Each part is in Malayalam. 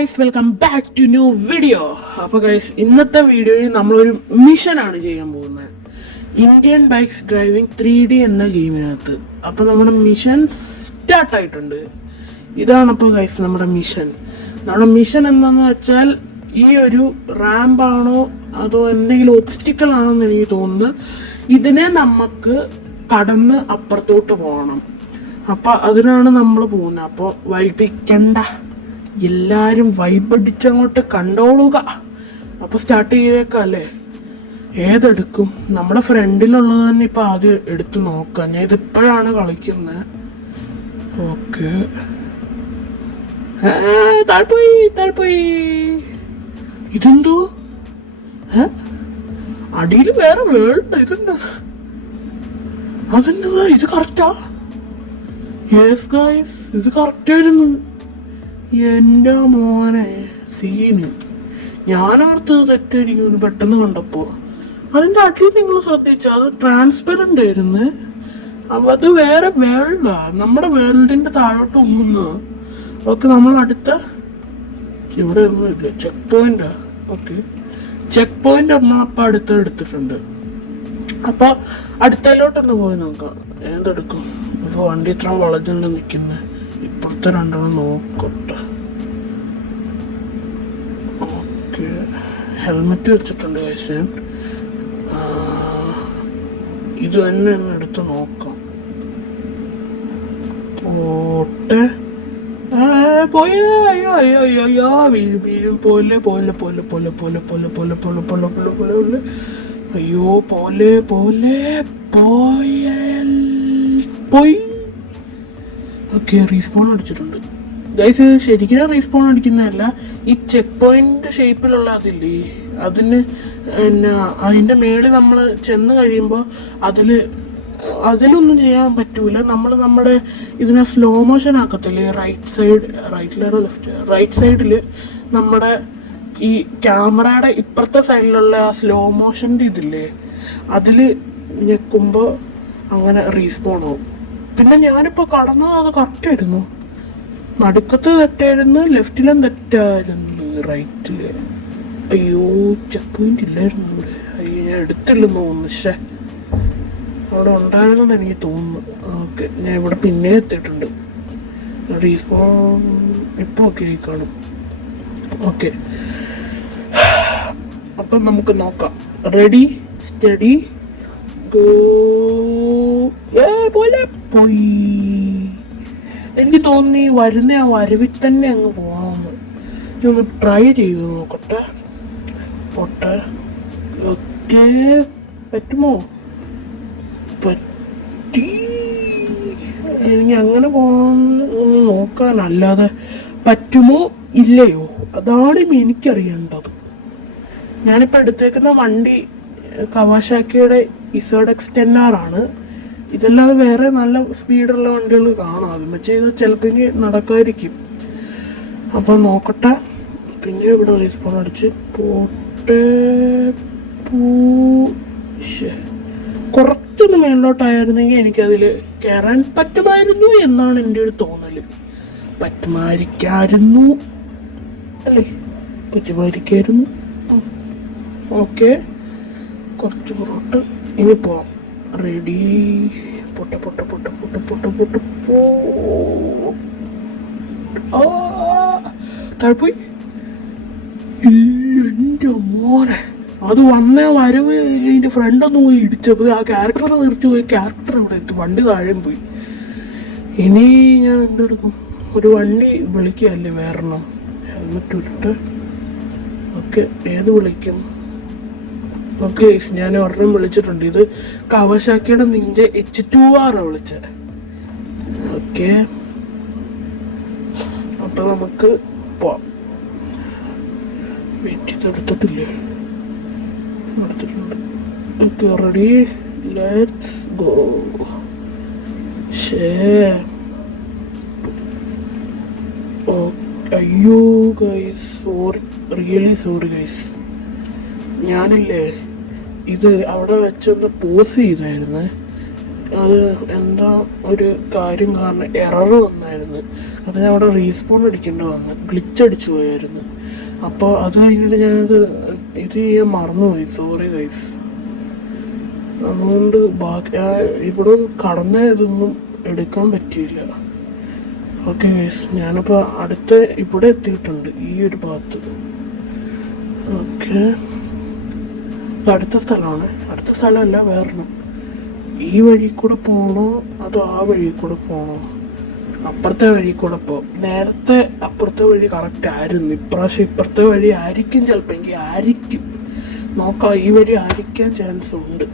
Guys, welcome back to new video. അപ്പോൾ ഗൈസ്, ഇന്നത്തെ വീഡിയോയിൽ നമ്മളൊരു മിഷനാണ് ചെയ്യാൻ പോകുന്നത്. ഇന്ത്യൻ ബൈക്സ് ഡ്രൈവിംഗ് 3D എന്ന ഗെയിമിനകത്ത്. അപ്പോൾ നമ്മുടെ മിഷൻ സ്റ്റാർട്ടായിട്ടുണ്ട്. ഇതാണ് അപ്പോൾ ഗൈസ് നമ്മുടെ മിഷൻ. നമ്മുടെ മിഷൻ എന്താണെന്ന് വെച്ചാൽ ഈ ഒരു റാമ്പാണോ അതോ എന്തെങ്കിലും ഒബ്സ്റ്റിക്കിൾ ആണെന്ന് എനിക്ക് തോന്നുന്നു. ഇതിനെ നമുക്ക് കടന്ന് അപ്പുറത്തോട്ട് പോകണം. അപ്പോൾ അതിനാണ് നമ്മൾ പോകുന്നത്. അപ്പോൾ വൈകിക്കണ്ട, എല്ലാവരും വൈബടിച്ചങ്ങോട്ട് കണ്ടോളുക. അപ്പോൾ സ്റ്റാർട്ട് ചെയ്തേക്കാം അല്ലേ? ഏതെടുക്കും? നമ്മുടെ ഫ്രണ്ടിലുള്ളത് തന്നെ ഇപ്പം ആദ്യം എടുത്ത് നോക്കാം. ഞാൻ ഇതിപ്പോഴാണ് കളിക്കുന്നത്. ഓക്കെ, താഴ്പോയി. ഇതെന്തോ അടിയിൽ വേറെ വേൾഡ് ഇതുണ്ട്. അതെന്നതാ? ഇത് കറക്റ്റാ? യെസ് ഗൈസ്, ഇത് കറക്റ്റായിരുന്നു. എൻ്റെ മോനെ സീന്. ഞാനോർത്തത് തെറ്റായിരിക്കും പെട്ടെന്ന് കണ്ടപ്പോൾ. അതിൻ്റെ അടിയിൽ നിങ്ങൾ ശ്രദ്ധിച്ചാൽ അത് ട്രാൻസ്പെറൻ്റ് ആയിരുന്നു. അപ്പോൾ അത് വേറെ വേൾഡാ, നമ്മുടെ വേൾഡിൻ്റെ താഴോട്ട് ഒങ്ങുന്നത്. ഓക്കെ, നമ്മൾ അടുത്ത ഇവിടെ ഒന്നുമില്ല, ചെക്ക് പോയിന്റാ. ഓക്കെ, ചെക്ക് പോയിന്റ് നമ്മളപ്പോൾ എടുത്തിട്ടുണ്ട്. അപ്പോൾ അടുത്തതിലോട്ടൊന്ന് പോയി നോക്കാം. ഏതെടുക്കും? ഇപ്പോൾ വണ്ടി ഇത്ര വളഞ്ഞുകൊണ്ട് നിൽക്കുന്നത്. ഇപ്പോഴത്തെ രണ്ടെണ്ണം നോക്കട്ടെ. ഓക്കെ, ഹെൽമെറ്റ് വെച്ചിട്ടുണ്ട് കഴിച്ച്. ഇത് തന്നെ ഒന്ന് എടുത്ത് നോക്കാം. പോട്ടെ. പോയേ, അയ്യോ വീഴും. പോലെ അയ്യോ, പോയി. ഓക്കെ, റീസ്പോൺ അടിച്ചിട്ടുണ്ട് ഗൈസ്. ശരിക്കും റീസ്പോൺ അടിക്കുന്നതല്ല, ഈ ചെക്ക് പോയിന്റ് ഷേപ്പിലുള്ള അതില്ലേ, അതിന് പിന്നെ അതിൻ്റെ മേളിൽ നമ്മൾ ചെന്ന് കഴിയുമ്പോൾ അതിലൊന്നും ചെയ്യാൻ പറ്റൂല. നമ്മൾ നമ്മുടെ ഇതിനെ സ്ലോ മോഷൻ ആക്കത്തില്ലേ, റൈറ്റ് സൈഡിൽ നമ്മുടെ ഈ ക്യാമറയുടെ ഇപ്പുറത്തെ സൈഡിലുള്ള ആ സ്ലോ മോഷൻ്റെ ഇതില്ലേ, അതിൽ ഞെക്കുമ്പോൾ അങ്ങനെ റീസ്പോൺ ആവും. പിന്നെ ഞാനിപ്പോൾ കടന്നത് അത് കറക്റ്റായിരുന്നു. നടുക്കത്ത് തെറ്റായിരുന്നു, ലെഫ്റ്റിലും തെറ്റായിരുന്നു, റൈറ്റിൽ. അയ്യോ, ചെക്ക് പോയിന്റ് ഇല്ലായിരുന്നു ഇവിടെ. അയ്യോ, ഞാൻ എടുത്തില്ലെന്ന് തോന്നുന്നു. പക്ഷേ അവിടെ ഉണ്ടായിരുന്നെന്ന് എനിക്ക് തോന്നുന്നു. ഓക്കെ, ഞാൻ ഇവിടെ പിന്നെ എത്തിയിട്ടുണ്ട്. റീസ്പോൺ ഇപ്പോൾ ഓക്കെ ആയി കാണും. ഓക്കെ, അപ്പം നമുക്ക് നോക്കാം. Ready, study, go. പോയി. എനിക്ക് തോന്നി വരുന്ന ആ വരവിൽ തന്നെ അങ്ങ് പോകണമെന്ന്. ഞാൻ ഒന്ന് ട്രൈ ചെയ്ത് നോക്കട്ടെ. പോട്ടെ. ഓക്കെ, പറ്റുമോ? പറ്റി. എനിക്ക് അങ്ങനെ പോകണമെന്ന് ഒന്ന് നോക്കാനല്ലാതെ പറ്റുമോ ഇല്ലയോ അതാണ് എനിക്കറിയേണ്ടത്. ഞാനിപ്പോൾ എടുത്തേക്കുന്ന വണ്ടി കവാസാക്കിയുടെ ZX-10R ആണ്. ഇതല്ലാതെ വേറെ നല്ല സ്പീഡുള്ള വണ്ടികൾ കാണാം. അത് വെച്ച് ചെയ്താൽ ചിലപ്പോൾ നടക്കുമായിരിക്കും. അപ്പോൾ നോക്കട്ടെ. പിന്നെ ഇവിടെ റീസ്പോൺ അടിച്ച് പോട്ടെ. കുറച്ചൊന്ന് മേളിലോട്ടായിരുന്നെങ്കിൽ എനിക്കതിൽ കയറാൻ പറ്റുമായിരുന്നു എന്നാണ് എൻ്റെ ഒരു തോന്നൽ. പറ്റുമായിരിക്കായിരുന്നു അല്ലേ? പറ്റുമായിരിക്കായിരുന്നു. ഓക്കെ, കുറച്ച് പുറോട്ട് ഇനി പോവാം. റെഡി, പൊട്ട താഴ്പോയി. ഇല്ല എൻ്റെ മോനെ, അത് വന്ന വരവ് അതിൻ്റെ ഫ്രണ്ടൊന്ന് പോയി ഇടിച്ചപ്പോൾ ആ ക്യാരക്ടർ തെറിച്ചു പോയി. ക്യാരക്ടർ ഇവിടെ എത്തി, വണ്ടി താഴെയും പോയി. ഇനി ഞാൻ എന്തെടുക്കും? ഒരു വണ്ടി വിളിക്കുകയല്ലേ വേറെണ്ണം. ഹെൽമെറ്റ് ഇട്ട്. ഓക്കെ, ഏത് വിളിക്കും? ഓക്കെ, ഞാൻ ഒരെണ്ണം വിളിച്ചിട്ടുണ്ട്. ഇത് കവാസാക്കിയുടെ നിഞ്ച H2R വിളിച്ചത്. ഓക്കെ, അപ്പോൾ നമുക്ക് പോവാം. വെയിറ്റ് ചെയ്തെടുത്തിട്ടില്ലേ? എടുത്തിട്ടുണ്ട്. Okay, ready, let's go. അയ്യോ guys, sorry, really sorry guys. ഞാനില്ലേ ഇത് അവിടെ വെച്ചൊന്ന് പോസ് ചെയ്തായിരുന്നു. അത് എന്താ ഒരു കാര്യം കാരണം എറർ വന്നായിരുന്നു. അത് ഞാൻ അവിടെ റീസ്പോൺ അടിക്കേണ്ടി വന്നു, ഗ്ലിച്ച് അടിച്ചു പോയായിരുന്നു. അപ്പോൾ അത് കഴിഞ്ഞിട്ട് ഞാനത് ഇത് ചെയ്യാൻ മറന്നുപോയി, സോറി ഗൈസ്. അതുകൊണ്ട് ബാക്കി ഇവിടെ കടന്ന ഇതൊന്നും എടുക്കാൻ പറ്റിയില്ല. ഓക്കെ ഗൈസ്, ഞാനിപ്പോൾ ഇവിടെ എത്തിയിട്ടുണ്ട്, ഈ ഒരു ഭാഗത്ത്. ഓക്കെ, അടുത്ത സ്ഥലമാണ്. അടുത്ത സ്ഥലമല്ല, വേറൊന്നും. ഈ വഴി കൂടെ പോകണോ അതോ ആ വഴി കൂടെ പോകണോ? അപ്പുറത്തെ വഴി കൂടെ പോകും. നേരത്തെ അപ്പുറത്തെ വഴി കറക്റ്റ് ആയിരുന്നു, ഇപ്രാവശ്യം ഇപ്പുറത്തെ വഴി ആയിരിക്കും ചിലപ്പോൾ. എങ്കിൽ ആയിരിക്കും, നോക്കാം. ഈ വഴി ആയിരിക്കാൻ ചാൻസ് ഉണ്ട്.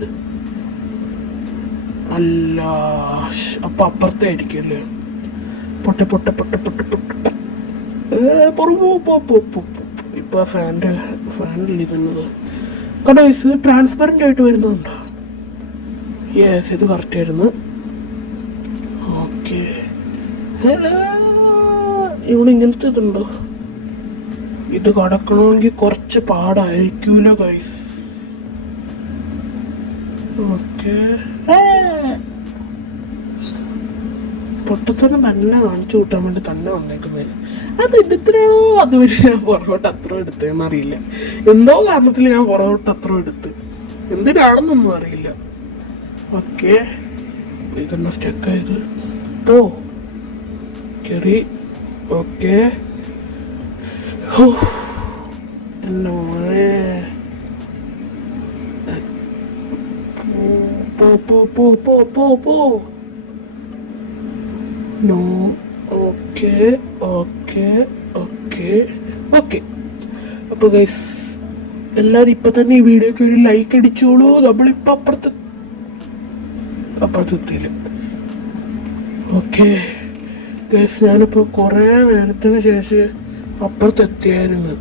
അല്ല, അപ്പം അപ്പുറത്തെ ആയിരിക്കും അല്ലേ? പൊട്ടെ പൊട്ടെ പൊട്ടെ പൊട്ടെ പൊട്ടെ ഇപ്പൊ ഫാനിൽ ഇരുന്നത് കണ്ടോ? ഇത് ട്രാൻസ്പെറൻ്റ് ആയിട്ട് വരുന്നുണ്ടോ? യെസ്, ഇത് കറക്റ്റ് ആയിരുന്നു. ഓക്കെ, ഇവിടെ ഇങ്ങനത്തെ ഇതുണ്ടോ? ഇത് കടക്കണമെങ്കിൽ കുറച്ച് പാടായിരിക്കൂല ഗൈസ്. ഓക്കെ, പൊട്ടത്തന്നെ തന്നെ കാണിച്ചു കൂട്ടാൻ വേണ്ടി തന്നെ വന്നേക്കുന്നത്. അത് എടുത്തിട്ടാണോ അതുവരെ ഞാൻ പുറകോട്ട് അത്ര എടുത്തതെന്നറിയില്ല. എന്തോ കാരണത്തിൽ ഞാൻ പുറകോട്ട് അത്ര എടുത്ത്, എന്തിനാണെന്നൊന്നും അറിയില്ല. ഓക്കെ, ഇതെന്നാ സ്റ്റക്കായത്? ഓ കയറി. ഓക്കെ, എന്നെ മോനെ പോ. No. Okay okay okay okay. അപ്പോൾ ഗൈസ്, എല്ലാവരും ഇപ്പം തന്നെ ഈ വീഡിയോക്ക് ഒരു ലൈക്ക് അടിച്ചോളൂ. നമ്മളിപ്പോൾ അപ്പുറത്തെത്തിയില്ല. ഓക്കെ ഗൈസ്, ഞാനിപ്പോൾ കുറേ നേരത്തിന് ശേഷം അപ്പുറത്തെത്തിയായിരുന്നു.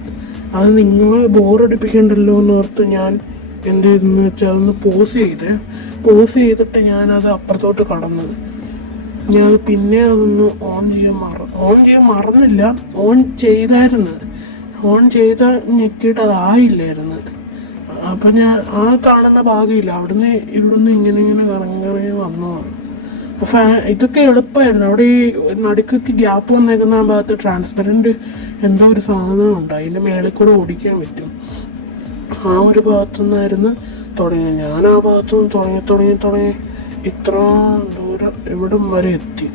അത് നിങ്ങളെ ബോറടിപ്പിക്കണ്ടല്ലോ എന്നോർത്ത് ഞാൻ എന്ത് ചെയ്തെന്ന് വെച്ചാൽ അതൊന്ന് പോസ് ചെയ്തിട്ട് ഞാനത് അപ്പുറത്തോട്ട് കടന്നത്. ഞാൻ പിന്നെ അതൊന്ന് ഓൺ ചെയ്യാൻ മറന്നില്ല. ഓൺ ചെയ്ത ഞെക്കിയിട്ട് അതായില്ലായിരുന്നു. അപ്പം ഞാൻ ആ കാണുന്ന ഭാഗമില്ല, ഇവിടുന്ന് ഇങ്ങനെ കറങ്ങി വന്നതാണ്. ഇതൊക്കെ എളുപ്പമായിരുന്നു. അവിടെ ഈ നടുക്കൊക്കെ ഗ്യാപ്പ് വന്നേക്കുന്ന ആ ഭാഗത്ത് ട്രാൻസ്പെറൻറ്റ് എന്തോ ഒരു സാധനം ഉണ്ട്, അതിൻ്റെ മേളിൽ കൂടെ ഓടിക്കാൻ പറ്റും. ആ ഒരു ഭാഗത്തുനിന്നായിരുന്നു തുടങ്ങിയത്. ഞാൻ ആ ഭാഗത്തുനിന്ന് തുടങ്ങി ഇത്ര ദൂരം ഇവിടം വരെ എത്തി.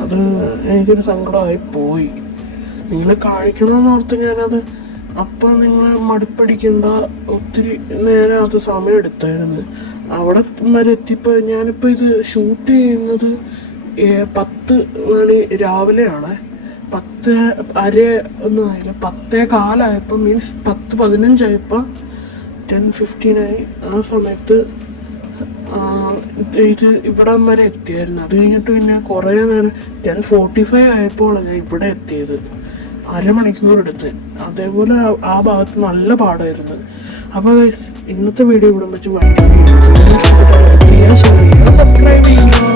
അത് എനിക്കൊരു സങ്കടമായി പോയി. നിങ്ങളെ കാണിക്കണമെന്ന് ഓർത്ത് ഞാനത്. അപ്പം നിങ്ങൾ മടുപ്പടിക്കണ്ട, ഒത്തിരി നേരം അത് സമയം എടുത്തായിരുന്നു. അവിടെ വരെ എത്തിയപ്പോൾ ഞാനിപ്പോൾ ഇത് ഷൂട്ട് ചെയ്യുന്നത് 10 മണി രാവിലെയാണ്. 10:30 ഒന്നും ആയില്ല, 10:15 മീൻസ് 10:15 10:15 ആ സമയത്ത് ഇത് ഇവിടം വരെ എത്തിയായിരുന്നു. അത് കഴിഞ്ഞിട്ട് പിന്നെ കുറേ നേരം 10:45 ആയപ്പോഴാണ് ഞാൻ ഇവിടെ എത്തിയത്. അരമണിക്കൂർ എടുത്ത്. അതേപോലെ ആ ഭാഗത്ത് നല്ല പാടായിരുന്നു. അപ്പോൾ ഇന്നത്തെ വീഡിയോ ഇവിടെ വെച്ച് സബ്സ്ക്രൈബ് ചെയ്യുക.